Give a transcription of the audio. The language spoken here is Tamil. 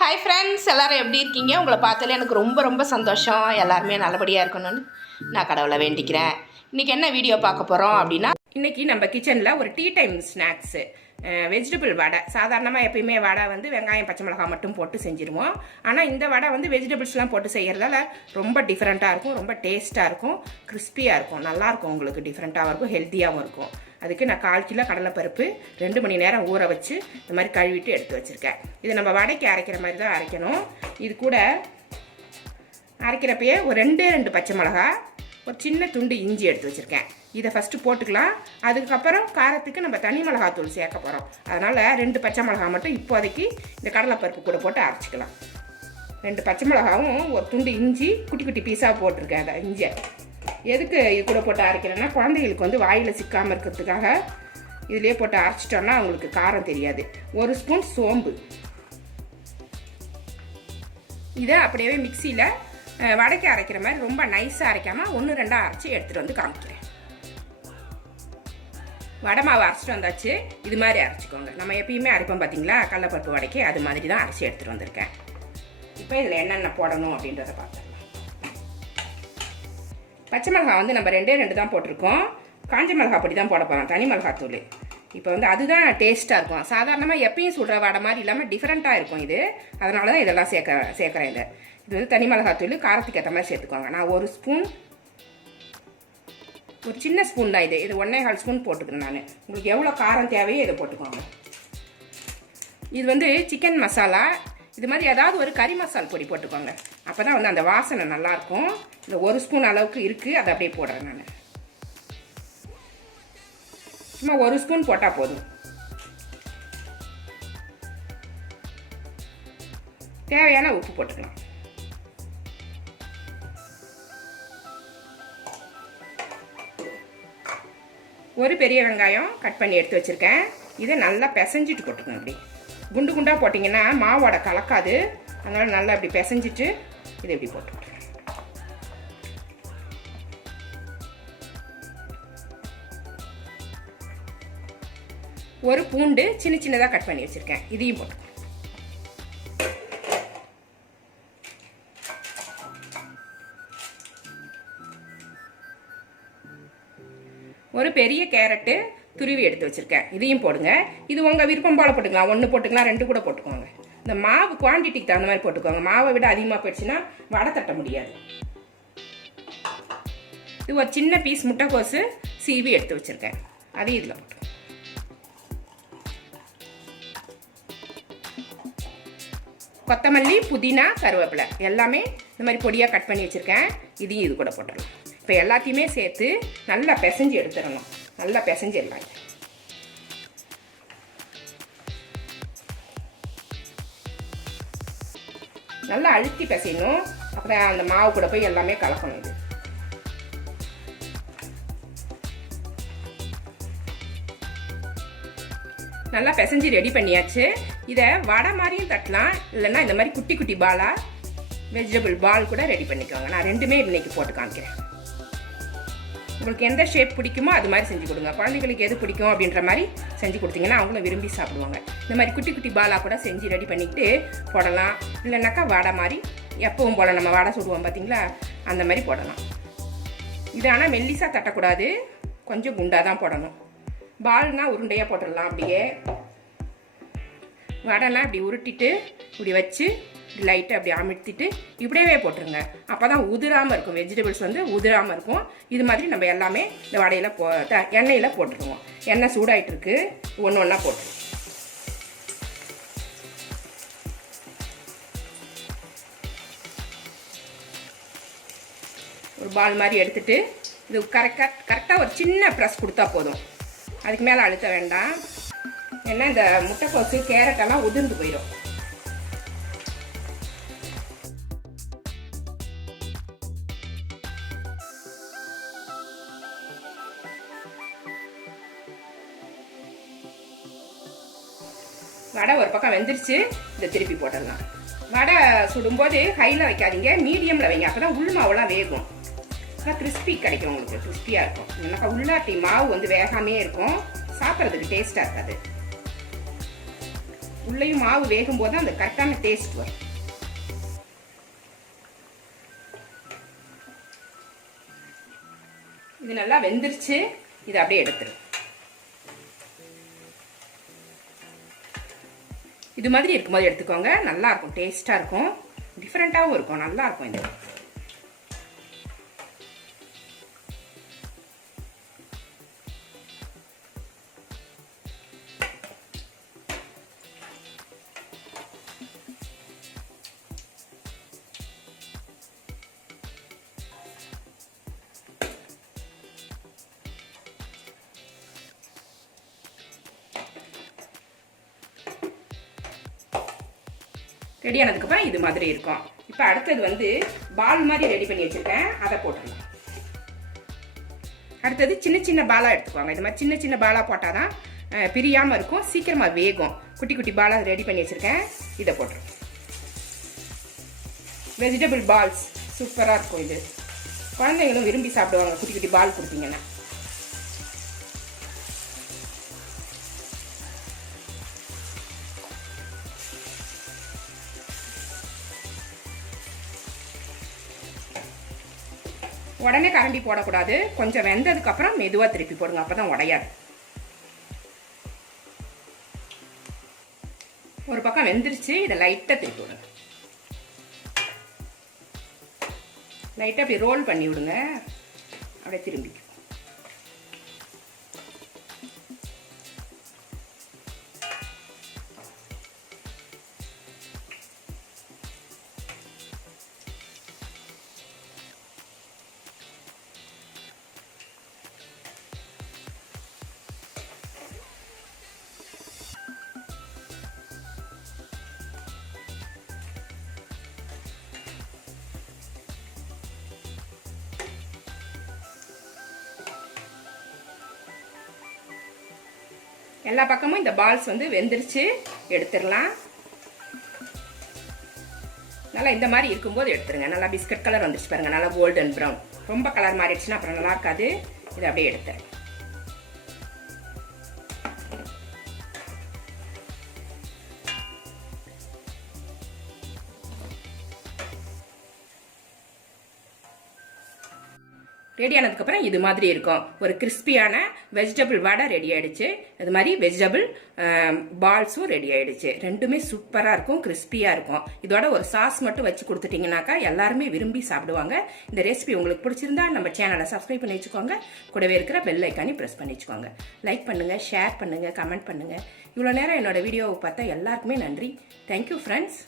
ஹாய் ஃப்ரெண்ட்ஸ் எல்லோரும் எப்படி இருக்கீங்க? உங்களை பார்த்தாலே எனக்கு ரொம்ப ரொம்ப சந்தோஷம். எல்லாருமே நல்லபடியாக இருக்கணும்னு நான் கடவுளை வேண்டிக்கிறேன். இன்றைக்கி என்ன வீடியோ பார்க்க போகிறோம் அப்படின்னா இன்றைக்கி நம்ம கிச்சனில் ஒரு tea time snacks vegetable vada. சாதாரணமாக எப்பயுமே வடை வந்து வெங்காயம் பச்சை மிளகாய் மட்டும் போட்டு செஞ்சுருவோம். ஆனால் இந்த வடை வந்து வெஜிடபிள்ஸ்லாம் போட்டு செய்கிறதால ரொம்ப டிஃப்ரெண்ட்டாக இருக்கும் ரொம்ப டேஸ்ட்டாக இருக்கும் கிறிஸ்பியாக இருக்கும் நல்லாயிருக்கும் உங்களுக்கு டிஃப்ரெண்ட்டாகவும் இருக்கும் ஹெல்த்தியாகவும் இருக்கும். அதுக்கு நான் கால் கிலோ கடலைப்பருப்பு ரெண்டு மணி நேரம் ஊற வச்சு இந்த மாதிரி கழுவிட்டு எடுத்து வச்சுருக்கேன். இது நம்ம வடைக்கு அரைக்கிற மாதிரி தான் அரைக்கணும். இது கூட அரைக்கிறப்பயே ஒரு ரெண்டே ரெண்டு பச்சை மிளகா ஒரு சின்ன துண்டு இஞ்சி எடுத்து வச்சுருக்கேன். இதை ஃபஸ்ட்டு போட்டுக்கலாம். அதுக்கப்புறம் காரத்துக்கு நம்ம தனி மிளகாத்தூள் சேர்க்க போகிறோம் அதனால் ரெண்டு பச்சை மிளகா மட்டும் இப்போதைக்கு இந்த கடலைப்பருப்பு கூட போட்டு அரைச்சிக்கலாம். ரெண்டு பச்சை மிளகாவும் ஒரு துண்டு இஞ்சி குட்டி குட்டி பீஸாக போட்டிருக்கேன் அதை இஞ்சியை. எதுக்கு இது கூட போட்டு அரைக்கிறேன்னா குழந்தைகளுக்கு வந்து வாயில் சிக்காமல் இருக்கிறதுக்காக இதுலேயே போட்டு அரைச்சிட்டோன்னா அவங்களுக்கு காரம் தெரியாது. ஒரு ஸ்பூன் சோம்பு. இதை அப்படியே மிக்சியில் வடைக்கு அரைக்கிற மாதிரி ரொம்ப நைஸாக அரைக்காமல் ஒன்று ரெண்டாக அரைச்சி எடுத்துகிட்டு வந்து காமிக்கிறேன். வடை மாவு அரைச்சிட்டு வந்தாச்சு. இது மாதிரி அரைச்சிக்கோங்க. நம்ம எப்பயுமே அரைப்போம் பார்த்தீங்களா கடலப்பருப்பு வடைக்கு அது மாதிரி தான் அரைச்சி எடுத்துகிட்டு வந்திருக்கேன். இப்போ இதில் என்னென்ன போடணும் அப்படின்றத பார்த்தேன் பச்சை மிளகா வந்து நம்ம ரெண்டே ரெண்டு தான் போட்டிருக்கோம். காஞ்ச மிளகாய் பொடி தான் போட போகிறோம் தனி மிளகாத்தூள். இப்போ வந்து அதுதான் டேஸ்ட்டாக இருக்கும். சாதாரணமாக எப்பயும் சுடுற வடை மாதிரி இல்லாமல் டிஃப்ரெண்ட்டாக இருக்கும் இது. அதனால தான் இதெல்லாம் சேர்க்க சேர்க்குறேன் இதை. இது வந்து தனி மிளகாத்தூள் காரத்துக்கு ஏற்ற மாதிரி சேர்த்துக்கோங்க. நான் ஒரு ஸ்பூன் ஒரு சின்ன ஸ்பூன் தான் இது. இது ஒன்றே கால் ஸ்பூன் போட்டுக்கிறேன் நான். உங்களுக்கு எவ்வளோ காரம் தேவையோ இதை போட்டுக்கோங்க. இது வந்து சிக்கன் மசாலா இது மாதிரி ஏதாவது ஒரு கறி மசால் பொடி போட்டுக்கோங்க. அப்போ தான் வந்து அந்த வாசனை நல்லாயிருக்கும். இந்த ஒரு ஸ்பூன் அளவுக்கு இருக்குது அதை அப்படியே போடுறேன் நான். சும்மா ஒரு ஸ்பூன் போட்டால் போதும். தேவையான உப்பு போட்டுக்கலாம். ஒரு பெரிய வெங்காயம் கட் பண்ணி எடுத்து வச்சுருக்கேன். இதை நல்லா பிசைஞ்சிட்டு போட்டுக்கணும் அப்படி குண்டு குண்டாக போட்டிங்கன்னா மாவோட கலக்காது. அதனால் நல்லா இப்படி பிசைஞ்சிட்டு இதை இப்படி போட்டு ஒரு பூண்டு சின்ன சின்னதாக கட் பண்ணி வச்சுருக்கேன். இதையும் போட்டு. ஒரு பெரிய கேரட்டு துருவி எடுத்து வச்சுருக்கேன். இதையும் போடுங்க. இது உங்கள் விருப்பம் போல் போட்டுக்கலாம். ஒன்று போட்டுக்கலாம் ரெண்டு கூட போட்டுக்கோங்க. இந்த மாவு குவான்டிட்டிக்கு தகுந்த மாதிரி போட்டுக்கோங்க. மாவை விட அதிகமாக போயிடுச்சுன்னா வடை தட்ட முடியாது. இது ஒரு சின்ன பீஸ் முட்டைக்கோசு சீவி எடுத்து வச்சுருக்கேன். அதையும் இதில் போட்டு கொத்தமல்லி புதினா கருவேப்பிலை எல்லாமே இந்த மாதிரி பொடியாக கட் பண்ணி வச்சுருக்கேன். இதையும் இது கூட போட்டுடலாம். இப்போ எல்லாத்தையுமே சேர்த்து நல்லா பிசைஞ்சு எடுத்துடணும். நல்லா பிசைஞ்சிடலாம் நல்லா அழுத்தி பிசையணும். அப்புறம் அந்த மாவு கூட போய் எல்லாமே கலக்கணும் இது. நல்லா பிசைஞ்சு ரெடி பண்ணியாச்சு. இதை வடை மாதிரியும் தட்டலாம். இல்லைன்னா இந்த மாதிரி குட்டி குட்டி பாலாக வெஜிடபிள் பால் கூட ரெடி பண்ணிக்கோங்க. நான் ரெண்டுமே இன்னைக்கு போட்டு காமிக்கிறேன். உங்களுக்கு எந்த ஷேப் பிடிக்குமோ அது மாதிரி செஞ்சு கொடுங்க. குழந்தைங்களுக்கு எது பிடிக்கும் அப்படின்ற மாதிரி செஞ்சு கொடுத்தீங்கன்னா அவங்களும் விரும்பி சாப்பிடுவாங்க. இந்த மாதிரி குட்டி குட்டி பாலாக கூட செஞ்சு ரெடி பண்ணிக்கிட்டு போடலாம். இல்லைனாக்கா வடை மாதிரி எப்பவும் போல் நம்ம வடை சுடுவோம் பார்த்தீங்களா அந்த மாதிரி போடலாம். இது ஆனால் மெல்லிசாக தட்டக்கூடாது. கொஞ்சம் குண்டாக தான் போடணும். பால்னால் உருண்டையாக போட்டுடலாம் அப்படியே. வடைலாம் இப்படி உருட்டிட்டு இப்படி வச்சு லைட்டாக அப்படி அமிழ்த்திட்டு இப்படியே போட்டுருங்க. அப்போ தான் உதிராமல் இருக்கும். வெஜிடபிள்ஸ் வந்து உதிராமல் இருக்கும். இது மாதிரி நம்ம எல்லாமே இந்த வடையில் போ த- எண்ணெயில் போட்டுருவோம். எண்ணெய் சூடாயிட்டுருக்கு. ஒன்று ஒன்றா போட்டுருவோம். ஒரு பால் மாதிரி எடுத்துட்டு இது கரெக்டாக கரெக்டாக ஒரு சின்ன ப்ரெஸ் கொடுத்தா போதும். அதுக்கு மேலே அழுத்த வேண்டாம். ஏன்னா இந்த முட்டைக்கோசு கேரட்டெல்லாம் உதிர்ந்து போயிடும் வடை ஒரு பக்கம் வெந்துருச்சு இதை திருப்பி போட்டுடலாம். வடை சுடும்போது ஹையில் வைக்காதீங்க மீடியமில் வைங்க அப்போ தான் உள் மாவுலாம் வேகும். ஆனால் கிறிஸ்பி கிடைக்கும் உங்களுக்கு கிறிஸ்பியாக இருக்கும். என்னக்கா உள்ளாட்டி மாவு வந்து வேகாமே இருக்கும். சாப்பிட்றதுக்கு டேஸ்ட்டாக இருக்காது. உள்ளேயும் மாவு வேகும் போது அந்த கரெக்டான டேஸ்ட் வரும். இது நல்லா வெந்துருச்சு இதை அப்படியே எடுத்துரும் இது மாதிரி இருக்கும்போது எடுத்துக்கோங்க. நல்லா இருக்கும். டேஸ்ட்டாக இருக்கும். டிஃப்ரெண்ட்டாகவும் இருக்கும். நல்லா இருக்கும் இது. ரெடி ஆனதுக்கப்புறம் இது மாதிரி இருக்கும். இப்போ அடுத்தது வந்து பால் மாதிரி ரெடி பண்ணி வச்சுருக்கேன். அதை போட்டுடலாம். அடுத்தது சின்ன சின்ன பாலாக எடுத்துக்குவாங்க இது மாதிரி சின்ன சின்ன பாலாக போட்டால் தான் பிரியாமல் இருக்கும் சீக்கிரமாக வேகும். குட்டி குட்டி பாலாக ரெடி பண்ணி வச்சுருக்கேன். இதை போட்டுருங்க வெஜிடபிள் பால்ஸ் சூப்பராக இருக்கும் இது. குழந்தைங்களும் விரும்பி சாப்பிடுவாங்க குட்டி குட்டி பால் கொடுத்தீங்கன்னா. உடனே கரண்டி போடக்கூடாது. கொஞ்சம் வெந்ததுக்கப்புறம் மெதுவாக திருப்பி போடுங்க. அப்போ தான் உடையாது. ஒரு பக்கம் வெந்துருச்சு. இதை லைட்டாக திருப்பி விடுங்க. லைட்டாக அப்படி ரோல் பண்ணி விடுங்க. அப்படியே திரும்பிக்கும் எல்லா பக்கமும் இந்த பால்ஸ் வந்து வெந்துருச்சு. எடுத்துடலாம். நல்லா இந்த மாதிரி இருக்கும்போது எடுத்துருங்க. நல்லா பிஸ்கட் கலர் வந்துருச்சு பாருங்கள் நல்லா கோல்டன் ப்ரௌன் ரொம்ப கலர் மாறிடுச்சுன்னா அப்புறம் நல்லா இருக்காது. இதை அப்படியே எடுத்துறேன் ரெடி ஆனதுக்கப்புறம் இது மாதிரி இருக்கும். ஒரு கிறிஸ்பியான வெஜிடபிள் வடை ரெடி ஆயிடுச்சு. அது மாதிரி வெஜிடபிள் பால்ஸும் ரெடி ஆயிடுச்சு. ரெண்டுமே சூப்பராக இருக்கும் கிறிஸ்பியாக இருக்கும். இதோட ஒரு சாஸ் மட்டும் வச்சு கொடுத்துட்டிங்கனாக்கா எல்லாருமே விரும்பி சாப்பிடுவாங்க. இந்த ரெசிபி உங்களுக்கு பிடிச்சிருந்தா நம்ம சேனலை சப்ஸ்கிரைப் பண்ணி வச்சுக்கோங்க. கூடவே இருக்கிற பெல் ஐக்கானி ப்ரெஸ் பண்ணி வச்சுக்கோங்க. லைக் பண்ணுங்கள் ஷேர் பண்ணுங்கள் கமெண்ட் பண்ணுங்கள் இவ்வளோ நேரம் என்னோட வீடியோவை பார்த்தா எல்லாருக்குமே நன்றி. Thank you friends